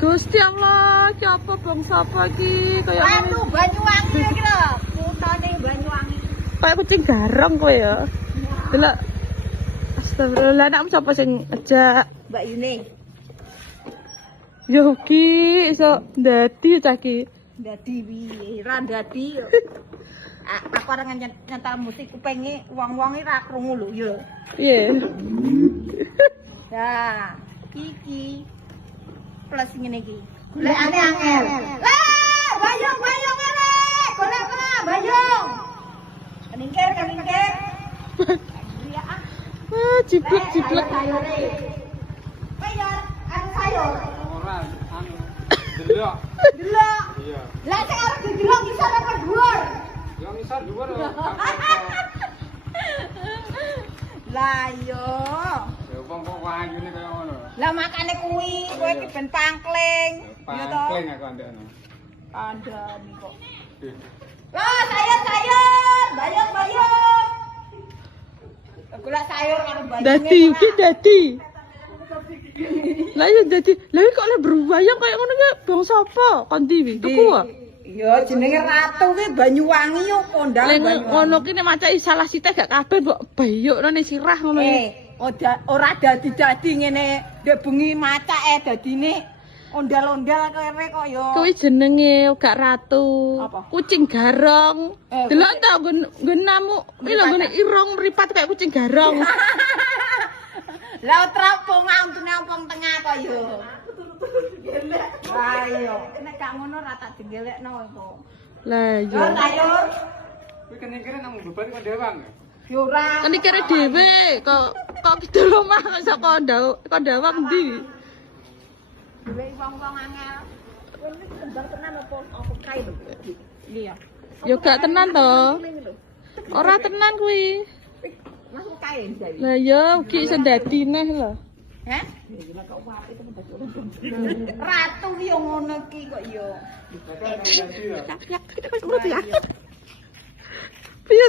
Gusti Allah, ki apa bangsa apa ki? Kayak anu Banyuwangi iki lho, kutane Banyuwangi. kayak kucing garong kowe ya. Delok. Astagfirullah, anakmu sapa sing ngejak? Mbak Yune. Yo ki iso dadi cah ki. Dadi ra dadi. Aku ora nyetel musik kupenge wong-wong iki ra krungu lho ya. Iya. Nah, iki plus ngene iki. Golekane angel. Lah, bayung arek. Golek mana, bayung. Keningker. Iya ah. Ah, jiplek. Sayur. Bayar, ada sayur. Orang anu delok. Delok. Iya. Lah sing arep didelok bisa apa dhuwur? Yang misal dhuwur lho. Lah yo. Ya wong-wong wayune kaya ngono. Lah makane kuwi kowe iki ben pangkling. Ya to. Pangkling aku andekno. Kandhani kok. Lah sayur. Bayung. Golek sayur karo bayung. Dadi iki dadi. Lah ya dadi. Lah kok oleh berwayang kayak ngono ki bangsa apa? Kon ndi tuku wae. Iya jenenge ratu ki Banyuwangi yo kondang Lek Banyuwangi. ngono ki nek macake salah sithik gak kabeh mbok bayukno ning sirah ngono. Ora dadi ngene ndek bengi macake dadine ondal-ondal kere kok yo. Kuwi jenenge gak ratu. Apa? Kucing garong. Delok ta nggonamu. Iki lho nggone irung mripat kayak kucing garong. Lah trapung antune ompong tengah kok yo. Lah iya, nek gak ngono ra tak digelekno kok. Lah Yo iya. sayur. Kuwi kene-kene nang beban kok dewang. Yo ora. Kan kira dhewe kok kidul omah kok kondawang ndi? Dhewe wong-wong angel. Kowe iki kembang tenan apa kae lho. Iya. Ya gak tenan to. Ora tenan kuwi. Masuk kae Dewi. Lah ya ugi iso dadi neh lho. Hah? Ratu ki yo ngono ki kok yo. Piye to?